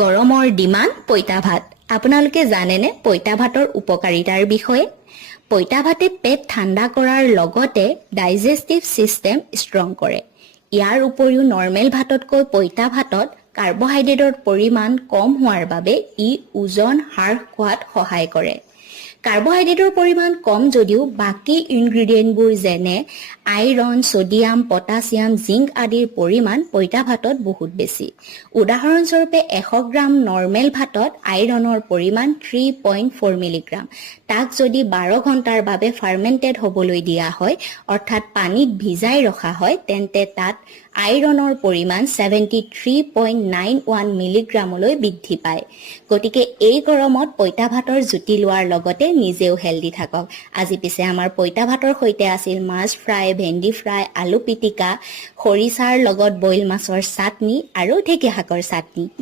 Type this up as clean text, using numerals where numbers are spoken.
গৰমৰ ডিমাণ্ড পইতা ভাত। আপোনালোকে জানেনে পইতা ভাতৰ উপকাৰিতাৰ বিষয়ে? পইতা ভাতে পেট ঠাণ্ডা কৰাৰ লগতে ডাইজেষ্টিভ সিস্টেম ষ্ট্ৰং কৰে। ইয়াৰ উপৰিও নৰ্মেল ভাততকৈ পইতা ভাতত কাৰ্বহাইড্ৰেটৰ পৰিমাণ কম হোৱাৰ বাবে ই ওজন হ্ৰাস কৰাত সহায় কৰে। কাৰ্বহাইড্ৰেটৰ পৰিমাণ কম যদিও বাকী ইনগ্ৰেডিয়েণ্টবোৰ যেনে আইৰণ, ছডিয়াম, পটাছিয়াম, জিংক আদিৰ পৰিমাণ পইতা ভাতত বহুত বেছি। উদাহৰণস্বৰূপে 100 গ্ৰাম নৰ্মেল ভাতত আইৰণৰ পৰিমাণ 3.4 মিলিগ্ৰাম। তাক যদি 12 ঘণ্টাৰ বাবে ফাৰ্মেণ্টেড হ'বলৈ দিয়া হয়, অৰ্থাৎ পানীত ভিজাই ৰখা হয়, তেন্তে তাত আইৰণৰ পৰিমাণ 73.91 মিলিগ্ৰামলৈ বৃদ্ধি পায়। গতিকে এই গৰমত পইতা ভাতৰ জুতি লোৱাৰ লগতে নিজেও হেল্ডি থাকক। আজি পিছে আমাৰ পইতা ভাতৰ সৈতে আছিল মাছ ফ্ৰাই, ভেন্দি ফ্ৰাই, আলু পিটিকা, খৰিচাৰ লগত বইল মাছৰ চাটনি আৰু ঢেকীয়া শাকৰ চাটনি।